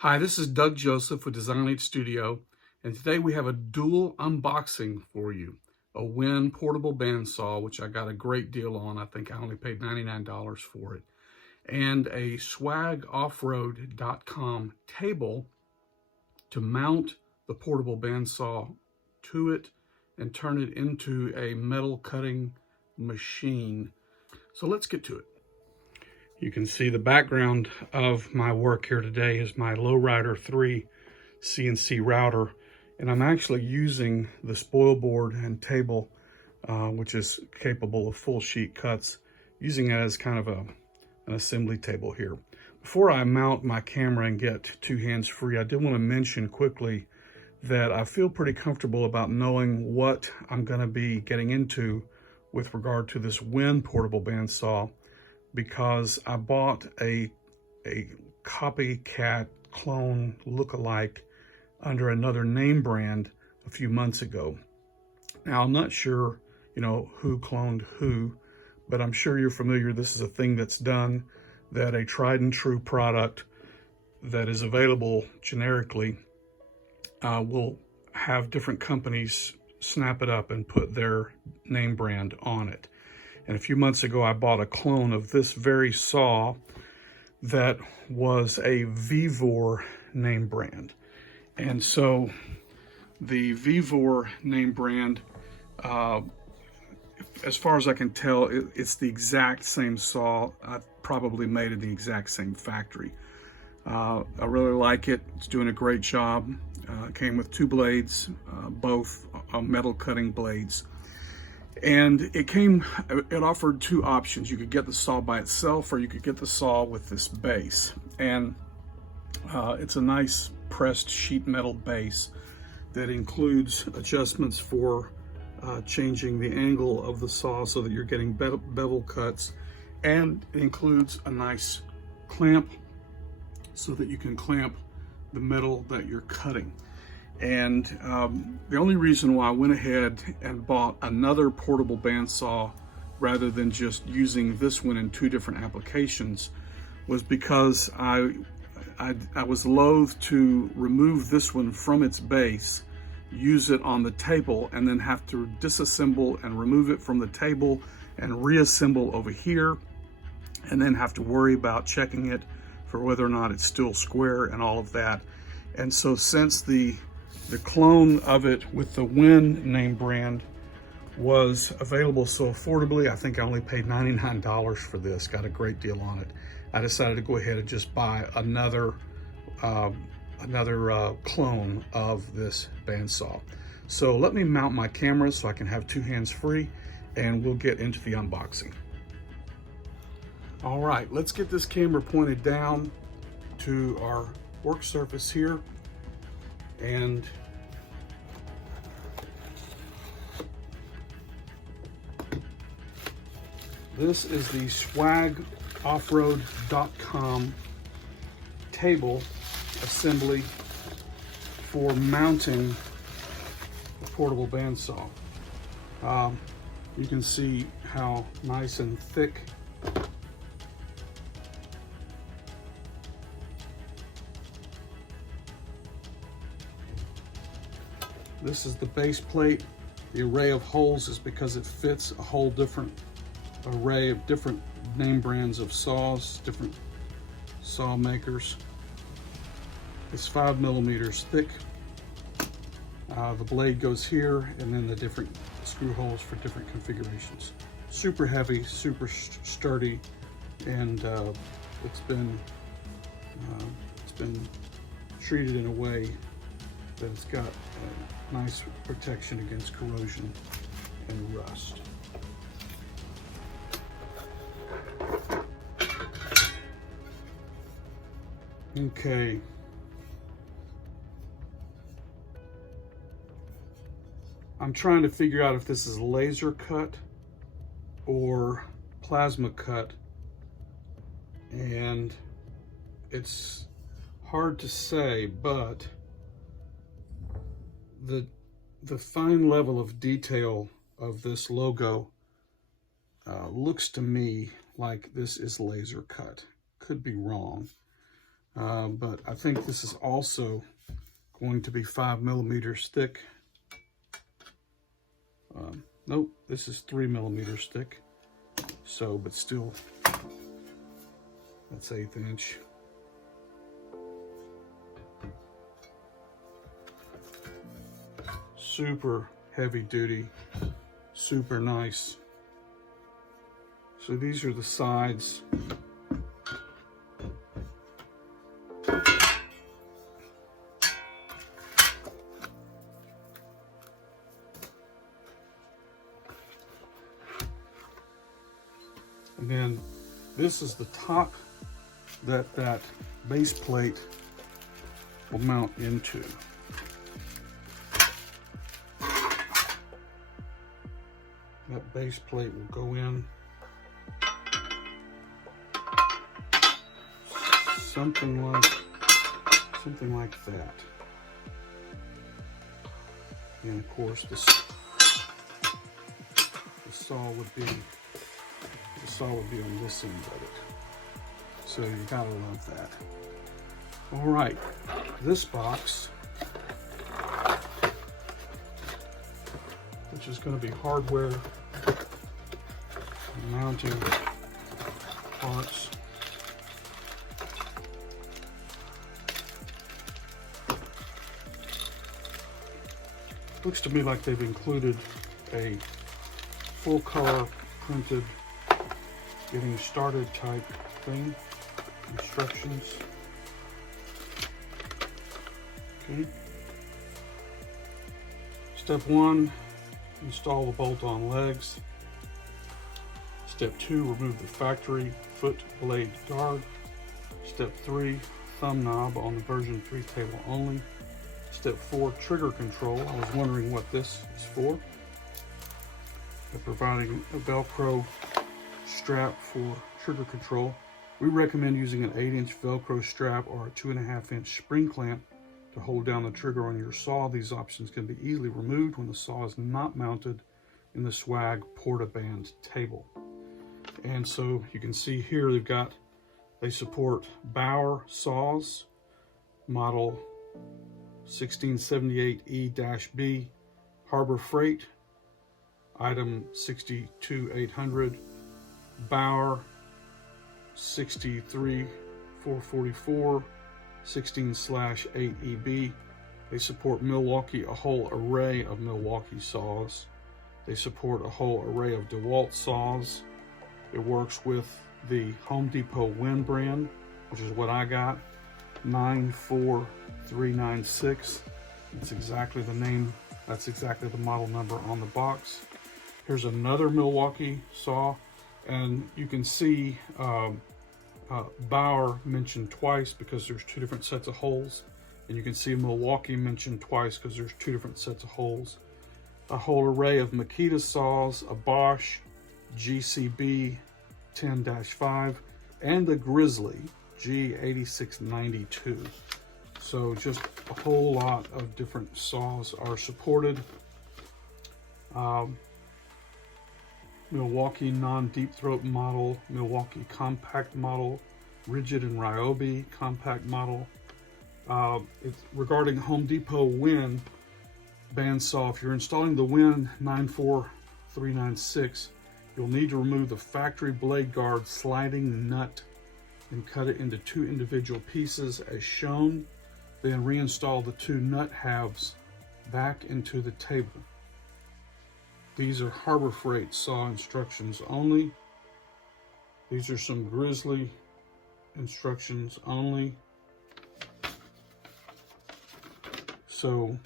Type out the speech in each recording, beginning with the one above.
Hi, this is Doug Joseph with Design 8 Studio, and today we have a dual unboxing for you. A Win portable bandsaw, which I got a great deal on. I think I only paid $99 for it. And a swagoffroad.com table to mount the portable bandsaw to it and turn it into a metal cutting machine. So let's get to it. You can see the background of my work here today is my Lowrider 3 CNC router, and I'm actually using the spoil board and table, which is capable of full sheet cuts, using it as kind of an assembly table here. Before I mount my camera and get two hands free, I did want to mention quickly that I feel pretty comfortable about knowing what I'm going to be getting into with regard to this Win portable bandsaw, because I bought a copycat clone look-alike under another name brand a few months ago. Now, I'm not sure, who cloned who, but I'm sure you're familiar. This is a thing that's done, that a tried and true product that is available generically will have different companies snap it up and put their name brand on it. And a few months ago, I bought a clone of this very saw that was a Vevor name brand. And so the Vevor name brand, as far as I can tell, it's the exact same saw. I probably made in the exact same factory. I really like it. It's doing a great job. It came with two blades, both metal cutting blades. And it offered two options. You could get the saw by itself, or you could get the saw with this base. And it's a nice pressed sheet metal base that includes adjustments for changing the angle of the saw so that you're getting bevel cuts. And it includes a nice clamp so that you can clamp the metal that you're cutting. And the only reason why I went ahead and bought another portable bandsaw rather than just using this one in two different applications was because I was loath to remove this one from its base, use it on the table, and then have to disassemble and remove it from the table and reassemble over here, and then have to worry about checking it for whether or not it's still square and all of that. And so since the clone of it with the Win name brand was available so affordably, I think I only paid $99 for this, got a great deal on it. I decided to go ahead and just buy another clone of this bandsaw. So let me mount my camera so I can have two hands free, and we'll get into the unboxing. All right, let's get this camera pointed down to our work surface here. And this is the swagoffroad.com table assembly for mounting a portable bandsaw. You can see how nice and thick this is. The base plate. The array of holes is because it fits a whole different array of different name brands of saws, different saw makers. It's 5 millimeters thick. The blade goes here, and then the different screw holes for different configurations. Super heavy, super sturdy, and it's been treated in a way that it's got nice protection against corrosion and rust. Okay. I'm trying to figure out if this is laser cut or plasma cut, and it's hard to say, but the fine level of detail of this logo looks to me like this is laser cut. Could be wrong. but I think this is also going to be 5mm thick. Nope, this is 3mm thick. So, but still, that's 1/8 inch. Super heavy duty, super nice. So these are the sides. And then this is the top that base plate will mount into. That base plate will go in something like that. And of course the saw would be on this end of it. So you gotta love that. All right, this box, which is going to be hardware mounting parts. Looks to me like they've included a full color printed getting started type thing, instructions. Okay. Step 1, install the bolt-on legs. Step 2, remove the factory foot blade guard. Step 3, thumb knob on the version 3 cable only. Step 4, trigger control. I was wondering what this is for. They're providing a Velcro strap for trigger control. We recommend using an 8-inch Velcro strap or a 2.5-inch spring clamp to hold down the trigger on your saw. These options can be easily removed when the saw is not mounted in the Swag portaband table. And so you can see here they support Bauer saws, model 1678E-B, Harbor Freight, item 62800, Bauer 63444, 16/8EB. They support Milwaukee, a whole array of Milwaukee saws. They support a whole array of DeWalt saws. It works with the Home Depot Win brand, which is what I got, 94396. It's exactly the name, that's exactly the model number on the box. Here's another Milwaukee saw, and you can see Bauer mentioned twice because there's 2 different sets of holes, and you can see Milwaukee mentioned twice because there's 2 different sets of holes. A whole array of Makita saws, a Bosch GCB 10-5, and the Grizzly G8692. So just a whole lot of different saws are supported. Milwaukee non-deep throat model, Milwaukee compact model, rigid and Ryobi compact model. It's regarding Home Depot Win bandsaw. If you're installing the Win 94396, you'll need to remove the factory blade guard sliding nut and cut it into 2 individual pieces as shown. Then reinstall the 2 nut halves back into the table. These are Harbor Freight saw instructions only. These are some Grizzly instructions only. So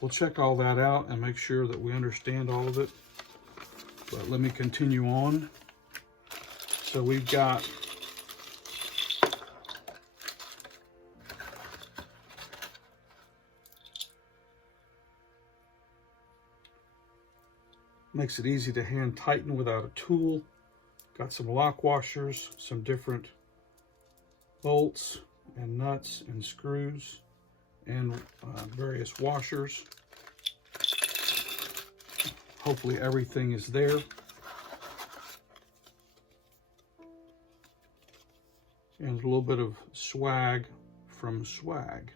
we'll check all that out and make sure that we understand all of it. But let me continue on. So we've got makes it easy to hand tighten without a tool. Got some lock washers, some different bolts and nuts and screws, and various washers. Hopefully everything is there. And a little bit of Swag from Swag.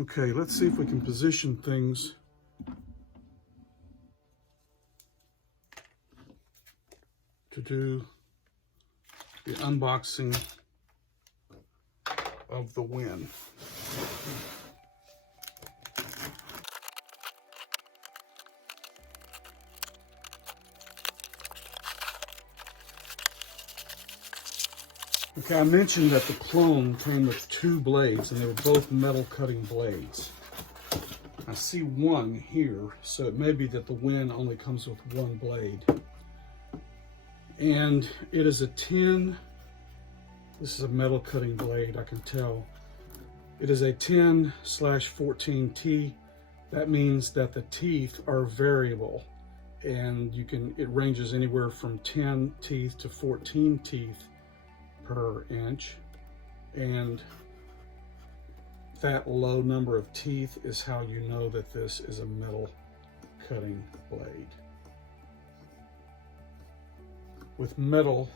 Okay, let's see if we can position things to do the unboxing of the Win. Okay, I mentioned that the clone came with 2 blades, and they were both metal cutting blades. I see one here, so it may be that the Win only comes with 1 blade. And it is a 10, this is a metal cutting blade, I can tell. It is a 10/14T. That means that the teeth are variable, and it ranges anywhere from 10 teeth to 14 teeth per inch, and that low number of teeth is how you know that this is a metal cutting blade. With metal,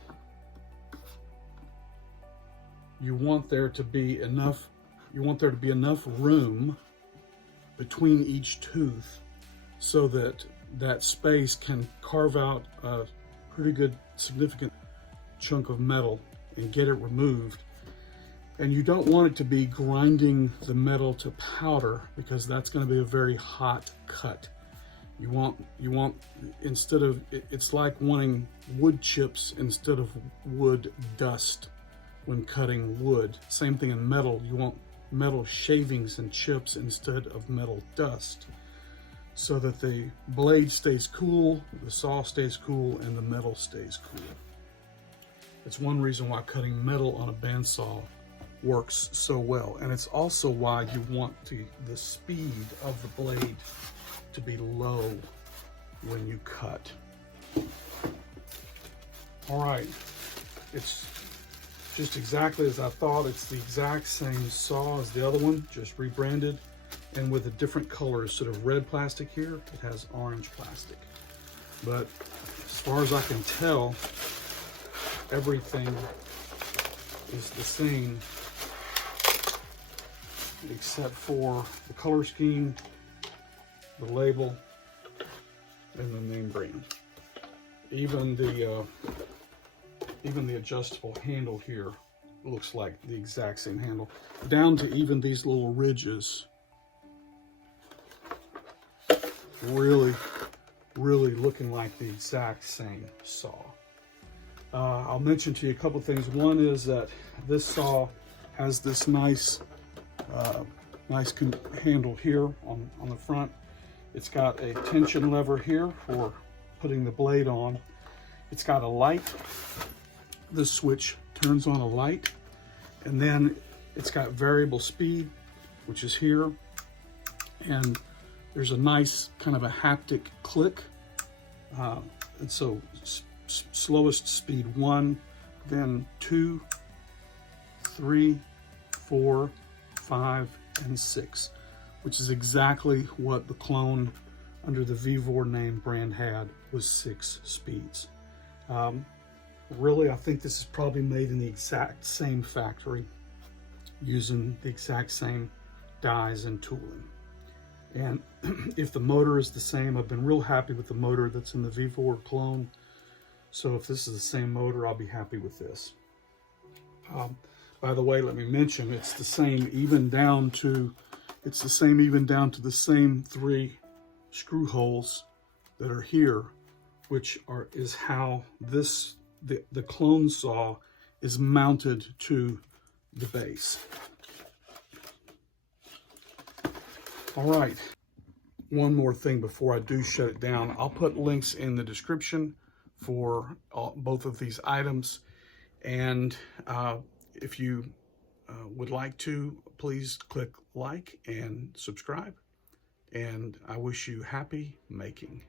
you want there to be enough room between each tooth so that that space can carve out a pretty good significant chunk of metal and get it removed. And you don't want it to be grinding the metal to powder, because that's going to be a very hot cut. You want instead of, it's like wanting wood chips instead of wood dust when cutting wood. Same thing in metal, you want metal shavings and chips instead of metal dust, so that the blade stays cool, the saw stays cool, and the metal stays cool. It's one reason why cutting metal on a bandsaw works so well. And it's also why you want the speed of the blade to be low when you cut. All right, it's just exactly as I thought. It's the exact same saw as the other one, just rebranded, and with a different color. Instead of red plastic here, it has orange plastic. But as far as I can tell, everything is the same except for the color scheme, the label, and the name brand. Even the adjustable handle here looks like the exact same handle, down to even these little ridges. Really looking like the exact same saw. I'll mention to you a couple things. One is that this saw has this nice handle here on the front. It's got a tension lever here for putting the blade on. It's got a light. This switch turns on a light, and then it's got variable speed, which is here, and there's a nice kind of a haptic click. And so slowest speed 1, then 2, 3, 4, 5, and 6, which is exactly what the clone under the Vevor name brand had, was 6 speeds. Really, I think this is probably made in the exact same factory, using the exact same dies and tooling. And if the motor is the same, I've been real happy with the motor that's in the Vevor clone. So if this is the same motor, I'll be happy with this. By the way, let me mention, it's the same even down to the same 3 screw holes that are here, which is how the clone saw is mounted to the base. All right, one more thing before I do shut it down. I'll put links in the description for both of these items, and if you would like to, please click like and subscribe, and I wish you happy making.